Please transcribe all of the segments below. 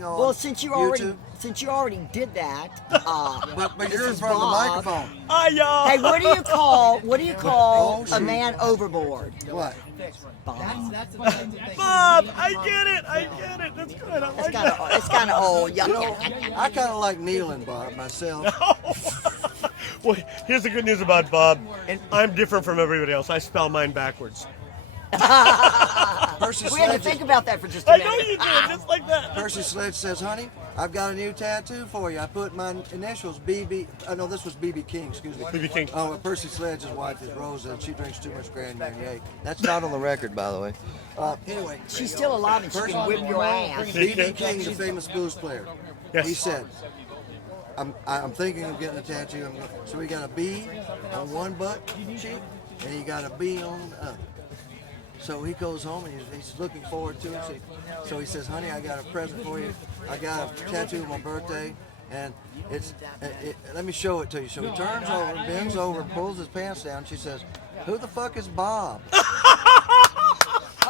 watching on Well, since you YouTube. already did that, But you're in front of the microphone. hey, what do you call Oh, a man overboard? What? Bob. Bob, I get it. That's good. I like that. It's kind of old. You know, I kind of like kneeling, Bob, myself. Well, here's the good news about Bob. I'm different from everybody else. I spell mine backwards. Percy We had to Sledge, think about that for just a I minute. know you did, just like that. Percy Sledge says, honey, I've got a new tattoo for you. I put my initials, BB. No, this was BB King, excuse me. B.B. King. Oh, Percy Sledge's wife is Rosa, and she drinks too much Grand Marnier. That's not on the record, by the way. Anyway. She's still alive and she can whip your ass. BB King, the famous blues player. Yes. He said, I'm thinking of getting a tattoo. So we got a B on one butt cheek, and he got a B on the other. So he goes home and he's looking forward to it. So he says, honey, I got a present for you. I got a tattoo on my birthday, and let me show it to you. So he turns over, bends over, pulls his pants down. She says, who the fuck is Bob?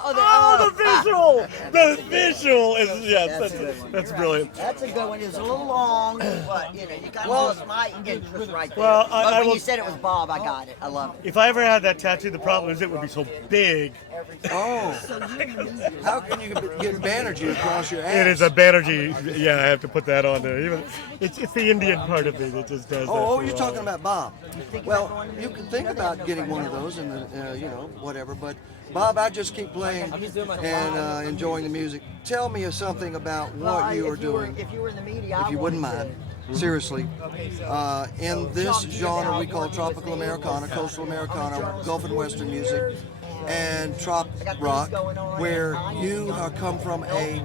Oh, the visual! The visual is, yes, that's brilliant. That's a good one. It was a little long, but you got lost my interest right there. Well, but when will, you said it was Bob, I got it. I love it. If I ever had that tattoo, the problem is it would be so big. Oh, how can you get Banerjee across your ass? It is a Banerjee. Yeah, I have to put that on there. Even it's the Indian part of me that just does that. Oh, you're talking about Bob. Well, you can think about getting one of those and whatever. But Bob, I just keep playing and enjoying the music. Tell me something about what you are doing. If you were in the media, If you wouldn't mind. Seriously, in this genre we call tropical Americana, coastal Americana, Gulf and Western music, and trop rock, where you come from a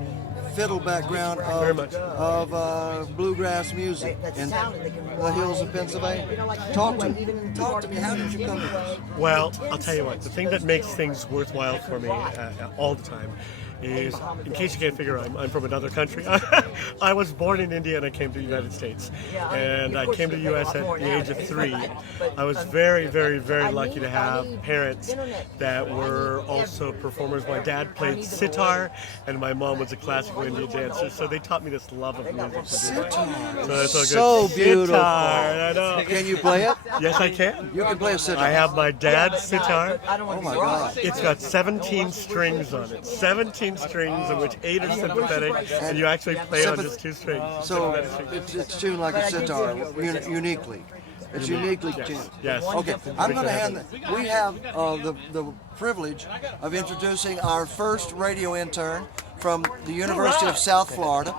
fiddle background of bluegrass music in the hills of Pennsylvania. Talk to me. How did you come to this? Well, I'll tell you what. The thing that makes things worthwhile for me all the time is, in case you can't figure, I'm from another country. I was born in India and I came to the United States. And I came to the U.S. at the age of 3. I was very, very, very lucky to have parents that were also performers. My dad played sitar and my mom was a classical Indian dancer. So they taught me this love of music. Sitar. So beautiful. Sitar, I know. Can you play it? Yes, I can. You can play a sitar. I have my dad's sitar. Oh my God. It's got 17 strings on it. 17 strings, of which 8 are sympathetic, and you actually play on just 2 strings. So it's tuned like a sitar, uniquely. It's uniquely tuned. Yes. Okay, I'm going to hand we have the privilege of introducing our first radio intern from the University of South Florida.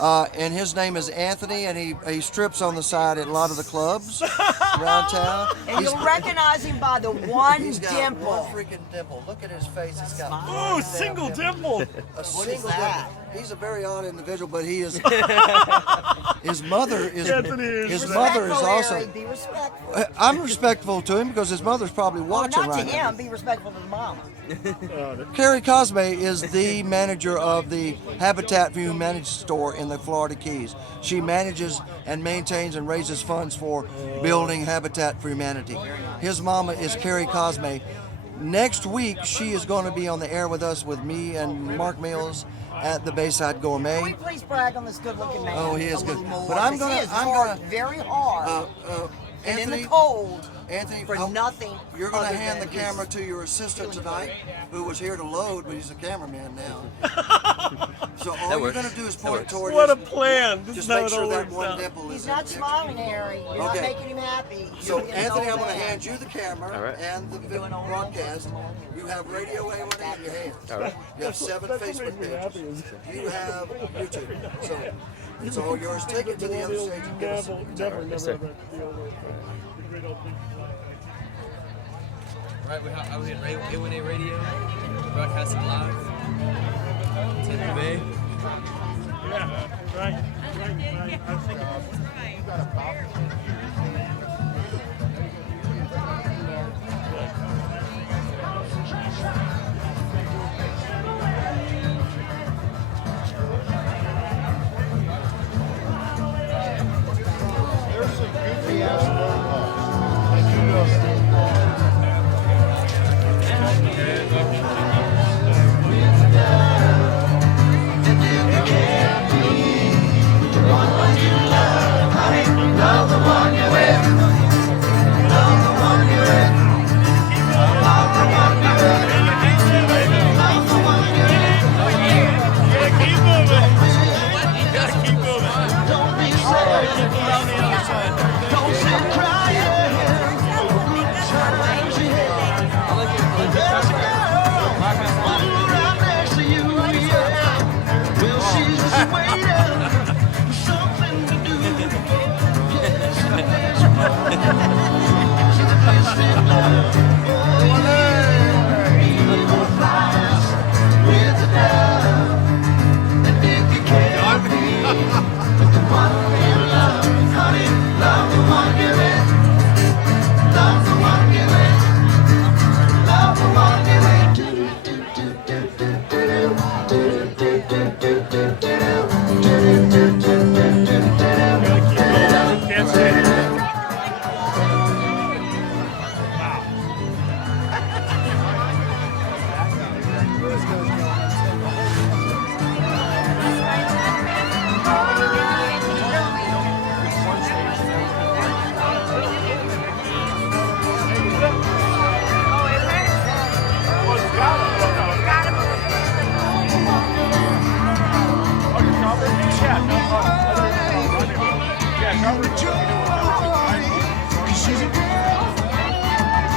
And his name is Anthony, and he strips on the side at a lot of the clubs around town. And you'll recognize him by the one He's got dimple. one freaking dimple. Look at his face. He's got Oh, single dimple. a single dimple. He's a very odd individual, but he is. His mother is. Anthony is His mother is also. Larry, be respectful. I'm respectful to him because his mother's probably watching Not to right him. Be respectful to the mama. now. Carrie Cosme is the manager of the Habitat for Humanity store in the Florida Keys. She manages and maintains and raises funds for building Habitat for Humanity. His mama is Carrie Cosme. Next week, she is going to be on the air with us with me and Mark Mills at the Bayside Gourmet. Can we please brag on this good-looking man? Oh, he is a good. little more, But I'm 'cause gonna- he is I'm hard, gonna- very hard, and in the Anthony, cold. Anthony, for nothing. You're going to other hand the than camera his to your assistant feeling tonight, great. who was here to load, but he's a cameraman now. So all you're going to do is point toward What a his, plan. This is just how make it sure all that works one out. dimple is He's in not the picture. smiling, Harry. You're not Okay. making him happy. So You're being an Anthony, old I'm going to man. hand you the camera and the broadcast. You have Radio A1A in your hands. All right. You have 7 Facebook pages. You have YouTube. So it's all yours. Take it to the other stage and give us Never. Right, I was in A1A Radio, broadcasting live, Tampa Bay. Yeah, right. There's some goofy ass logos. And you know. She's a girl,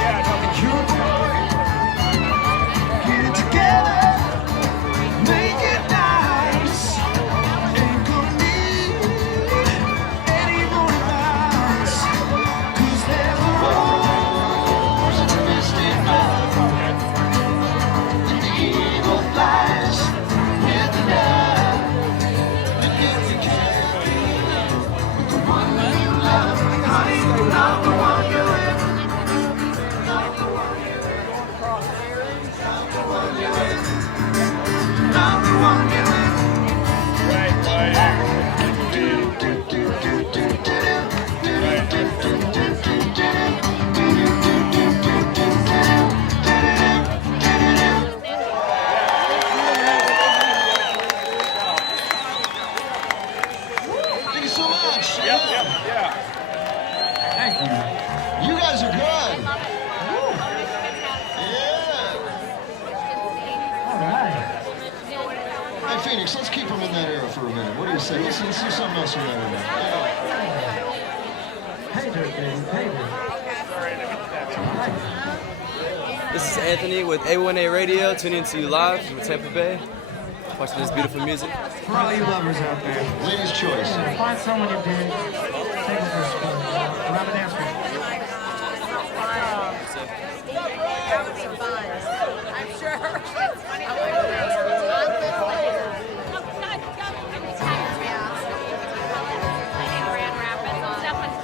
and you're a boy. Get it together, make it nice. Ain't gonna need any more advice. 'Cause there's a rose twisted up, and the evil flies with the love. And if you can't be with the one you love, honey, not the one you're with. Not the one you're with. Not the one you're with. Not the one you're with. Thank you so much. Yeah. Thank you. You guys are good. Yeah. All right. Hey, Phoenix, let's keep them in that era for a minute. What do you say? Let's do something else from that era. Hey, Dirt Baby, hey, This is Anthony with A1A Radio, tuning into you live from Tampa Bay, watching this beautiful music. For all you lovers out there, ladies' choice. Find someone you dig. Take them for a spin. Grab a dance with. That would be fun. I'm sure. Grand Rapids.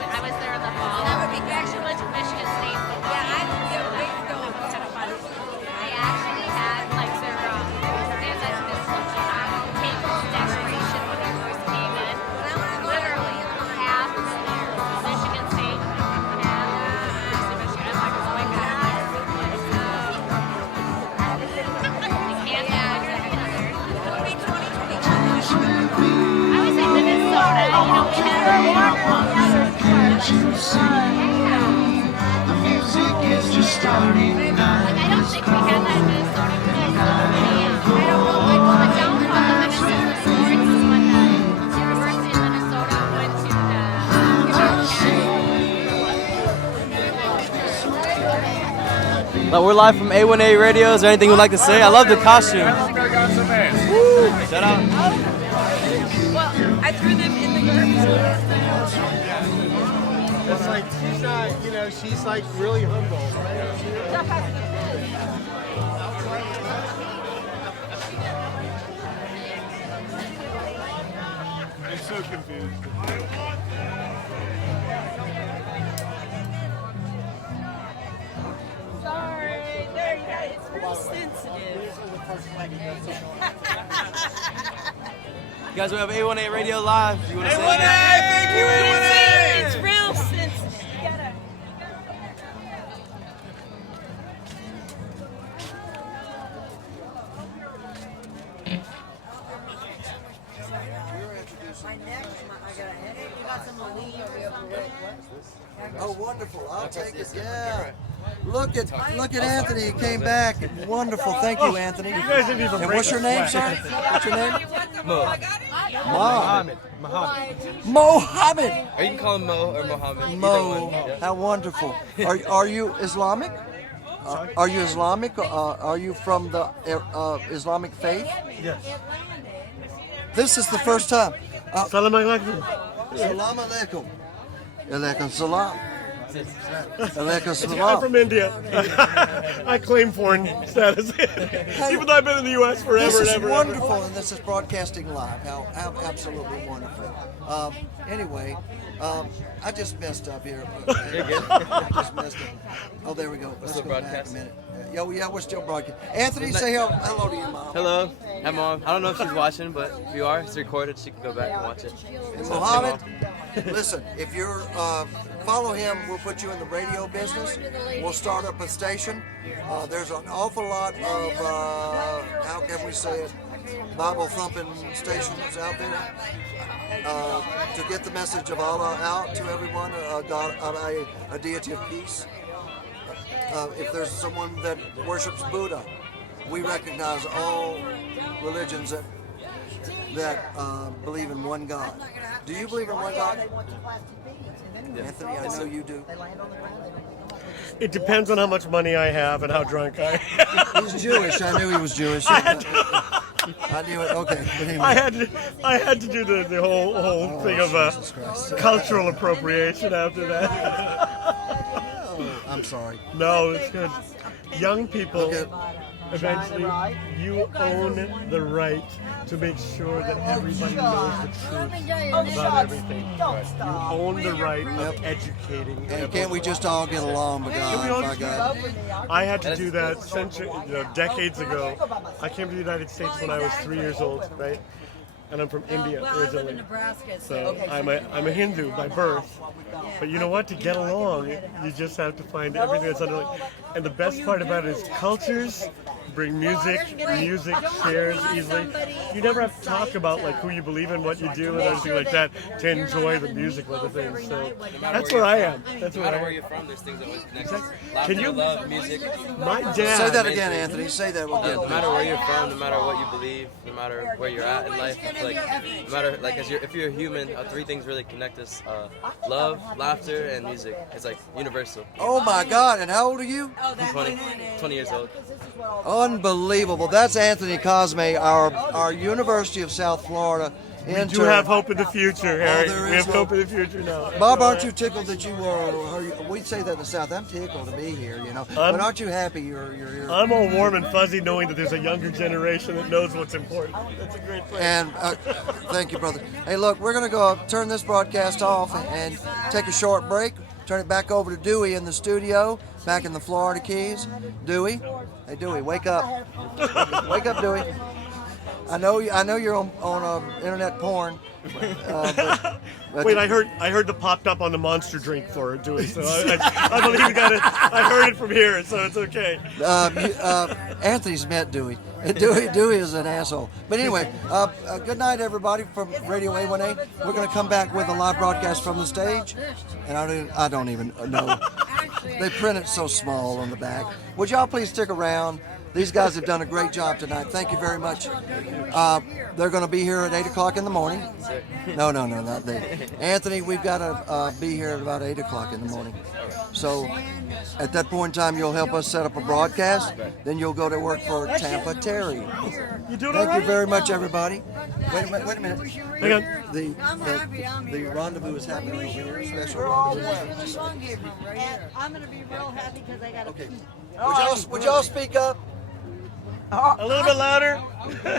I was there in the fall. That would be actually went to Michigan State. Yeah, I did a big go. It was kind of fun. I actually had like their there's like this cable decoration when I first came in. Literally half Michigan State and Michigan. I'm like, oh my god. I was in Minnesota, you know, we Can't you see? The music is just starting now. like, I don't think we had that in Minnesota. I don't know, like, well, the downfall of Minnesota sports is when the University of Minnesota went to We're live from A1A Radio. Is there anything you'd like to say? I love the costume. Woo! Shout out. well, I threw them in the garbage. It's like she's not, you know, she's like really humble. I'm so confused. Sorry, there you go. It's real sensitive. You guys, we have A1A Radio live. You want to say A1A, thank you, A1A! It's real sensitive. You gotta. Oh, wonderful! I'll take it. Yeah. Look at Anthony. He came back. Wonderful. Thank you, Anthony. You guys didn't even And break what's your the name, sweat. sir? What's your name? Mo. Mohammed. Or you can call him Mo or Mohammed. Either Mo. one. Yeah. How wonderful. Are you Islamic? Are you Islamic? Are you from the Islamic faith? Yes. This is the first time. Salam alaikum. Salam alaikum. Alaikum salam. Alaikum I'm salam. from India. I claim foreign status. Even though I've been in the U.S. forever This is and ever. wonderful, and this is broadcasting live. How absolutely wonderful. Anyway, I just messed up here. You're good. I just messed up. Oh, there we go. Let's still go back a broadcasting? minute. Yeah, we're still broadcasting. Anthony, say hello to your mom. Hello. Hi, Mom. I don't know if she's watching, but if you are, it's recorded. She can go back and watch it. And Mohammed, listen, if you're follow him, we'll put you in the radio business. We'll start up a station. There's an awful lot of how can we say it, Bible thumping stations out there to get the message of Allah out to everyone, God, a deity of peace. If there's someone that worships Buddha, we recognize all religions that that believe in one God. Do you believe in one God? Anthony, I know you do. It depends on how much money I have and how drunk I am. He's Jewish. I knew he was Jewish. I knew it. Okay. But anyway. I had to do the whole thing of cultural appropriation after that. Oh, I'm sorry. No, it's good. Young people, Okay. eventually, you own the right to make sure that everybody knows the truth about everything. You own the right of educating. And everyone. can't we just all get along, by God? I had to do that decades ago. I came to the United States when I was 3 years old, right? And I'm from India I live in originally. Nebraska, So I'm a Hindu by birth. But you know what? To get along, you just have to find everything that's underlying. And the best part about it is cultures bring music shares easily. You never have to talk about like who you believe in, what you do, and everything like that to enjoy the music with the things. So that's where I am. That's No where I matter where am. you're from, there's things that always connect us. Can you- Love, music. My Say dad. that again, Anthony. Say that again. No matter where you're from, no matter what you believe, no matter where you're at in life, I feel like no matter like if you're a human, three things really connect us: love, laughter, and music. It's like universal. Oh my God! And how old are you? I'm 20 years old. Unbelievable. That's Anthony Cosme, our University of South Florida We intern. do have hope in the future, Harry. there We is have hope in the future now. Bob, aren't you tickled that you were? We'd say that in the South. I'm tickled to be here, you know. But aren't you happy you're here? I'm all warm and fuzzy knowing that there's a younger generation that knows what's important. That's a great thing. And thank you, brother. Hey, look, we're gonna go turn this broadcast off and take a short break. Turn it back over to Dewey in the studio, back in the Florida Keys. Dewey, hey Dewey, wake up! Wake up, Dewey. I know you're on internet porn. But Wait, I heard the popped up on the Monster drink for it, Dewey. So I believe you got it. I heard it from here, so it's okay. Anthony's met Dewey. Dewey is an asshole. But anyway, good night, everybody from Radio A1A. We're going to come back with a live broadcast from the stage, and I don't even know. They print it so small on the back. Would y'all please stick around? These guys have done a great job tonight. Thank you very much. They're going to be here at 8 o'clock in the morning. No, not they. Anthony, we've got to be here at about 8 o'clock in the morning. So at that point in time, you'll help us set up a broadcast. Then you'll go to work for Tampa Terry. You doing Thank all you right? very much, everybody. Wait a minute. Hang on. The rendezvous is happening over here. Special rendezvous. And I'm gonna be real happy because I got a Okay. Would y'all speak up? A little bit louder. we were talking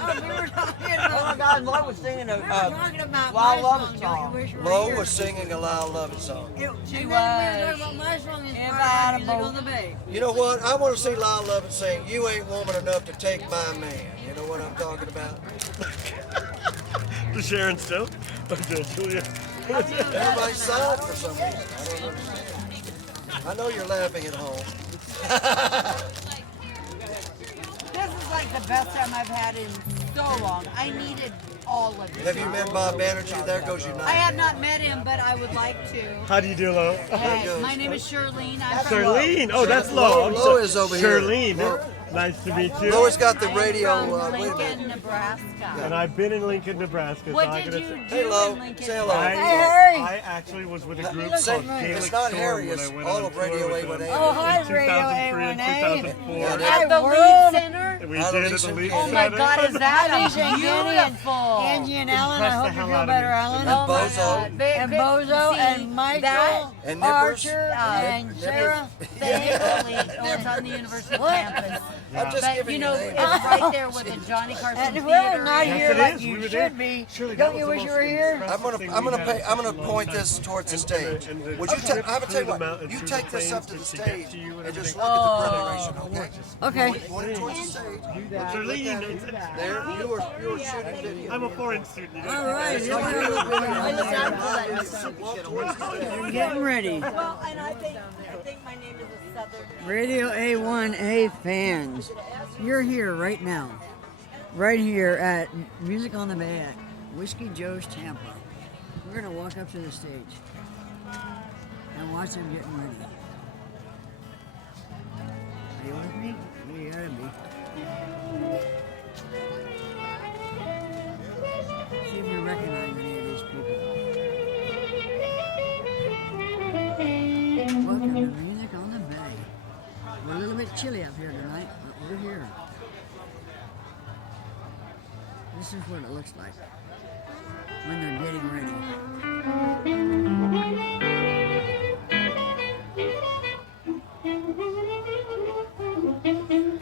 Oh my about, God, Lloyd was singing a talking about Wild my Love song. Don't song. you wish you were Lo here? was singing a loud loving song. And then we were talking about my song inspired by Music on the Bay. You know what? I want to see Lyle Lovett sing "You Ain't Woman Enough to Take My Man." You know what I'm talking about? To Sharon Stone. To Julia. Everybody's silent for some reason. I don't understand. I know you're laughing at home. This is like the best time I've had in so long. I needed all of it. Have you met Bob Banerjee? There goes your I night. have not met him, but I would like to. How do you do, Lo? Hey, my name is Shirlene. I'm from Charlene. Oh, that's Lo. I'm Lo sorry. is over here. Charlene. Lo. Nice to meet you. Lois got the I'm radio. from Wait a Lincoln, minute. Nebraska. And I've been in Lincoln, Nebraska. What so I did gotta you say- do Hey, Lo. in Lincoln? Say hello. I actually was with a group Say- called Gaelic it's not Storm Harry, when it's I went all on of tour Radio with them A1A. Oh, hi, in Radio 2003 and A1A. 2004. Yeah, At the Lead Center? And we Out of did at Lisa the Lead Kane. Oh my Center. God, is that Alicia beautiful? Angie and Alan, Impressed I the hope you hell feel out of better, me. Alan. And Bozo. And Bozo See, and Michael, that- And Nippers. Archer, and Sarah. Thankfully, it's on the university campus. I'm just But giving you you know, names. it's right there with the Johnny Carson And Theater. whoever's not Yes, here it like is. you We were should there. be, Surely that don't was you the wish you most were here? impressive thing I'm we gonna had I'm gonna in a long point time. this towards the And stage. the Would you trip take? I would tell through you the what. mountains, You through take the this up to plains the to get stage to you and and just everything. look at the preparation, okay? Okay. Point it towards the stage. Charlene, There, you were shooting video. I'm a foreign student. You All know. right, I'm getting ready. Well, and I think my name is a Southern. Radio A1A fans, you're here right now. Right here at Music on the Bay at Whiskey Joe's Tampa. We're going to walk up to the stage and watch them getting ready. Are you with me? You gotta be. this is what it looks like when they're getting ready.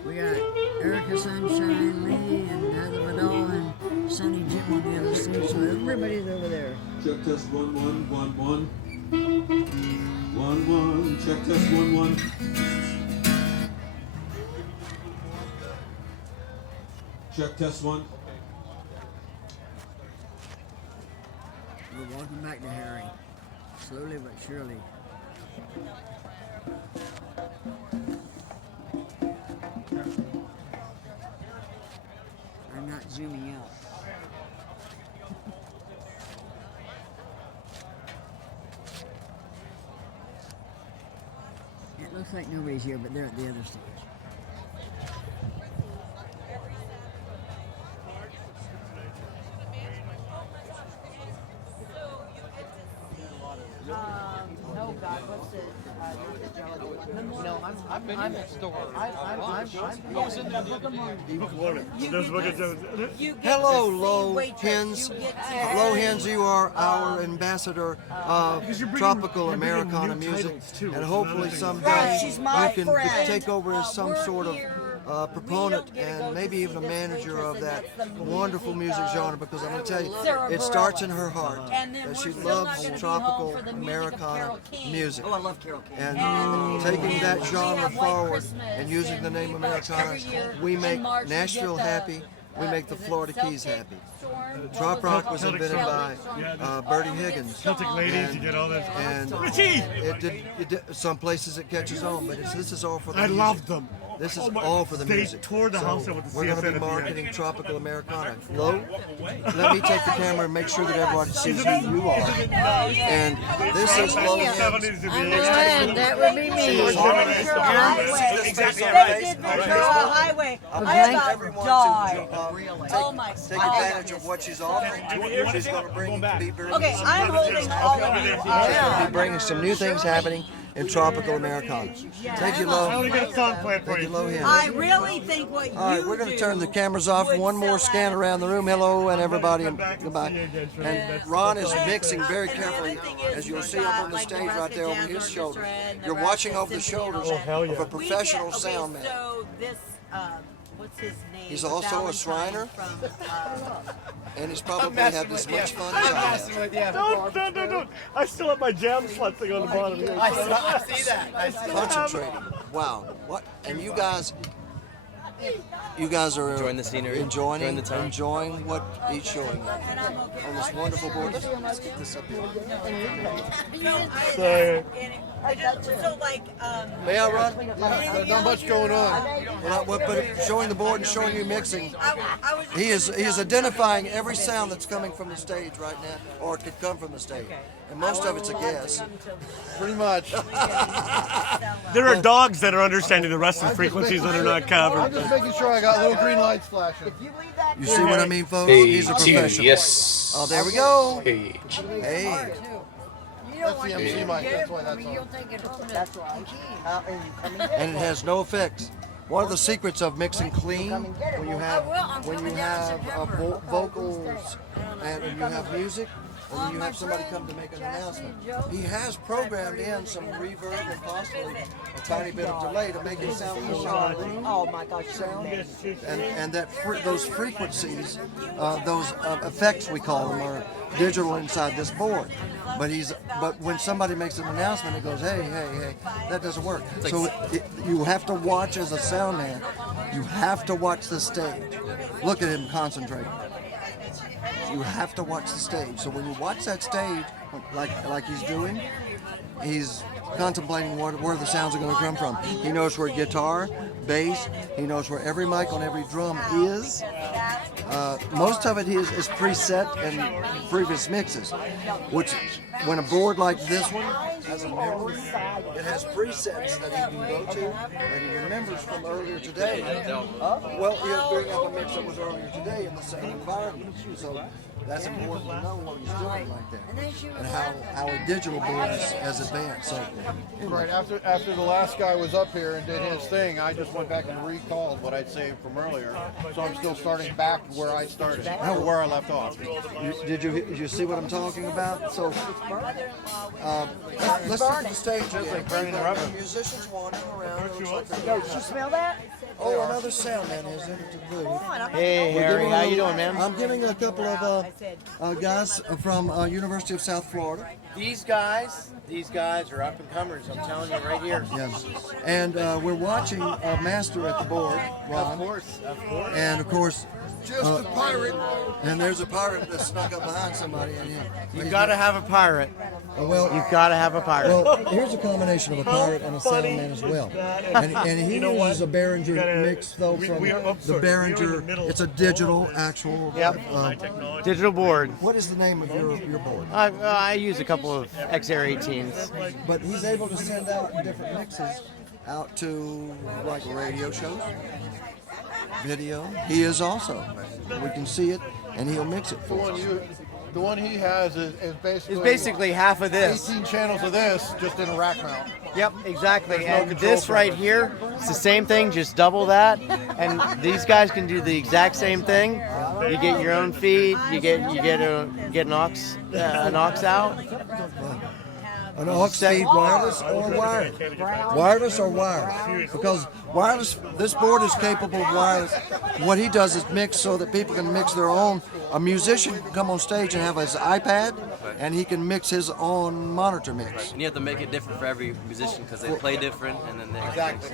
We got Erica Sunshine Lee and Heather Vidal and Sonny Jim on the other stage, so everybody's over there. Check test 1 1 1 1 1 1. Check test 1 1. Check test 1. We're walking back to Harry, slowly but surely. I'm not zooming out. It looks like nobody's here, but they're at the other stage. Oh God, what's it? No, I'm at store. I was in there the other day. Book of Mormon. There's a book of Jones. Hello, Low Hens. Low Hens, you are our ambassador of tropical Americana music, and hopefully someday you can take over as some sort of proponent and maybe even a manager of that wonderful music genre, because I'm going to tell you, it starts in her heart that she loves tropical Americana music. Oh, I love Carol King. And taking that genre forward and using the name Americana, we make Nashville happy, we make the Florida Keys happy. Trop rock was invented by Bertie Higgins. Celtic ladies, you get all that. And Richie! it did, some places it catches on, but this is all for the I music. love them. This is all for the They music. tore the house out with the we're going to CFN be at the marketing end. tropical Americana. Lo, let me take the camera and make sure that everybody sees who you are. And this is Lo Hens. That would be me. Exactly right. They did Ventura Highway. I about died. Oh my Take advantage of what she's offering. She's going to bring Okay, I'm holding all of you. She'll be bringing some new things happening in tropical Americana. Thank you, I only Lo. got a song planned for Thank you, you. Lo Hens. I really think what you All right, we're going to turn the cameras off. One more scan around the room. Hello, and everybody, and goodbye. And Ron is mixing very carefully, as you'll see up on the stage right there over his shoulder. You're watching over the shoulders of a professional sound man. So this, what's his name? He's also a Shriner, and he's probably had as much fun as I have. Don't. I still have my jam slut thing on the bottom here. I see that. I see that. Concentrating. Wow. What? And you guys are Enjoying the scenery, enjoying enjoying the time. enjoying what he's showing you on this wonderful board. Let's get this up here. Sorry. So like, May I run? There's not much going on. But showing the board and showing you mixing, he is identifying every sound that's coming from the stage right now, or could come from the stage, and most of it's a guess. Pretty much. There are dogs that are understanding the rest of the frequencies that are not I'm covered. just making sure I got little green lights flashing. You see what I mean, folks? He's a professional. Yes. Oh, there we go. Page. Hey. That's the MC mic. That's why that's on. that's right. And it has no effects. One of the secrets of mixing clean, when you have vocals and you have music, and when you have somebody come to make an announcement, he has programmed in some reverb and possibly a tiny bit of delay to make it sound more like Oh my gosh, sound. And that those frequencies, those effects we call them, are digital inside this board. But when somebody makes an announcement, it goes, hey, that doesn't work. So you have to watch as a sound man. You have to watch the stage. Look at him concentrating. You have to watch the stage. So when you watch that stage, like he's doing, he's contemplating where the sounds are going to come from. He knows where guitar, bass, he knows where every mic on every drum is. Most of it is preset in previous mixes, which when a board like this one has a memory, it has presets that he can go to and he remembers from earlier today. Well, he'll bring up a mix that was earlier today in the same environment. So that's important to know what he's doing. something like that, and how a digital board has advanced. So, Right after the last guy was up here and did his thing, I just went back and recalled what I'd saved from earlier. So I'm still starting back where I started, or where I left off. Did you see what I'm talking about? So, let's set the stage. Just like burning the rubber. Musicians wandering around. It looks like Yo, did you smell that? oh, another sound man is in the booth. Hey, Harry, how you doing, man? I'm giving a couple of guys from University of South Florida. These guys are up and comers. I'm telling you right here. Yeah. And we're watching a master at the board, Ron. Of course. And of course, Just a pirate. and there's a pirate that snuck up behind somebody. And You've got to have a pirate. well, You've got to have a pirate. well, here's a combination of a pirate and a sound man as well. And he uses a Behringer mix, though, from the Behringer. It's a digital, actual. Yep. Digital board. What is the name of your board? I use a couple of XR18s. But he's able to send out different mixes out to like radio shows, video. He is also. We can see it, and he'll mix it for us. The one he has is It's basically half of this. 18 channels of this, just in a rack mount. Yep, exactly. There's no And control this from right it. here, it's the same thing, just double that. And these guys can do the exact same thing. You get your own feed. You get an aux out. An aux feed, wireless or wired? Wireless or wired? Because wireless, this board is capable of wireless. What he does is mix so that people can mix their own. A musician can come on stage and have his iPad, and he can mix his own monitor mix. And you have to make it different for every musician because they play different, and then they exactly.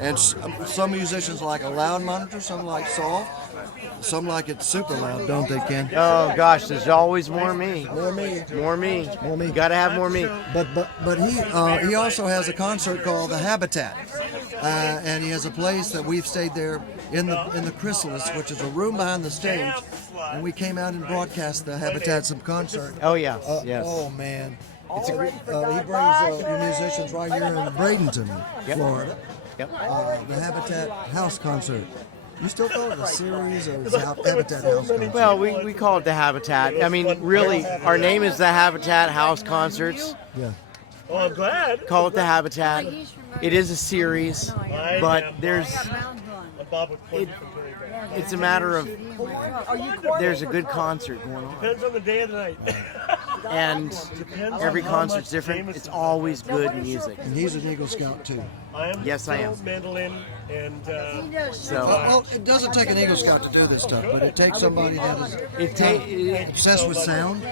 And some musicians like a loud monitor, some like soft, some like it super loud, don't they, Ken? Oh gosh, there's always more me. More me. More me. More me. You gotta have more me. But he also has a concert called the Habitat, and he has a place that we've stayed there in the Chrysalis, which is a room behind the stage, and we came out and broadcast the Habitat some concert. Oh yeah. Yes. Oh man, he brings musicians right here in Bradenton, Florida. Yep. The Habitat House concert. You still call it a series or Habitat House concert? Well, we call it the Habitat. I mean, really, our name is the Habitat House Concerts. Yeah. Well, I'm glad. Call it the Habitat. It is a series, but it's a matter of there's a good concert going on. Depends on the day of the night. And every concert's different. It's always good music. And he's an Eagle Scout too. Yes, I am. Mandolin and So Well, it doesn't take an Eagle Scout to do this stuff, but it takes somebody that is obsessed with sound,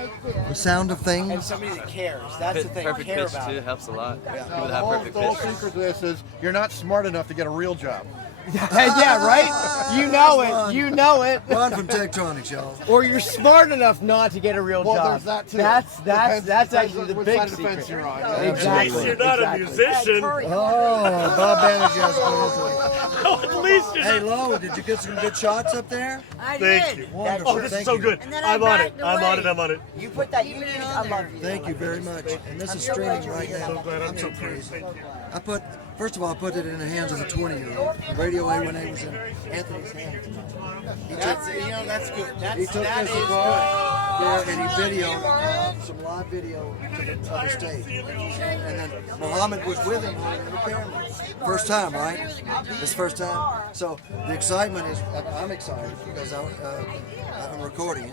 the sound of things. somebody that cares. That's the thing. Perfect Care pitch about too it. helps a lot. People that The have whole, perfect the whole pitch. secret to this is you're not smart enough to get a real job. Yeah, right? You know it. You know it. Ron from Tektronix, y'all. Or you're smart enough not to get a real Well, job. there's that too. That's Depends actually the which big side of the fence secret. you're on. at Exactly. least you're not a musician. Oh, Bob Banerjee has good. Oh, at least you're Hey, not. Lo, did you get some good shots up there? I Thank did. you. Wonderful. Oh, this is Thank so you. good. And then I I'm on it. backed I'm on away. it. I'm on it. You put that. You need. I love you. Thank you very much. And this is streaming right now. I'm so crazy. First of all, I put it in the hands of a 20-year-old. Radio A1A was in Anthony's hands. That's good. He took this car there and he videoed some live video to the other stage. And then Muhammad was with him on the camera. First time, right? This first time. So the excitement is, I'm excited because I'm recording it.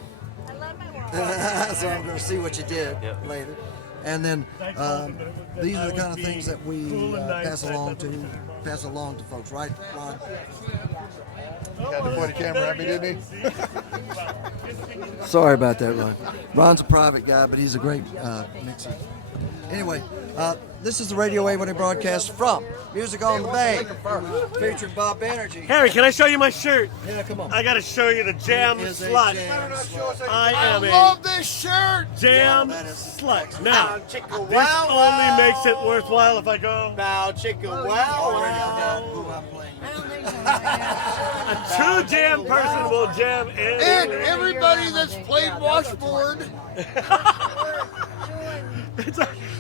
So I'm going to see what you did later. And then these are the kind of things that we pass along to folks, right, Ron? He had to point a camera at me, didn't he? Sorry about that, Ron. Ron's a private guy, but he's a great mixer. Anyway, this is the Radio A1A broadcast from Music on the Bay, featuring Bob Banerjee. Harry, can I show you my shirt? Yeah, come on. I gotta show you the jam It is a slut. jam slut. I am a Love this shirt. jam that is- slut. Now, Chicka this wow, only makes it worthwhile if I go. Bow, chicka Already wow. done who I'm playing with. A true jam person will jam And anything. everybody that's played washboard.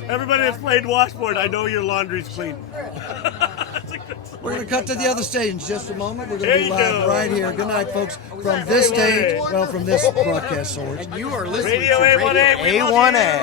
Everybody that's played washboard, I know your laundry's clean. That's a good song. We're going to cut to the other stage in just a moment. We're going to There be you live go. right here. Good night, folks. From this stage, well, from this broadcast source. You are listening Radio to A1A, we love you. A1A.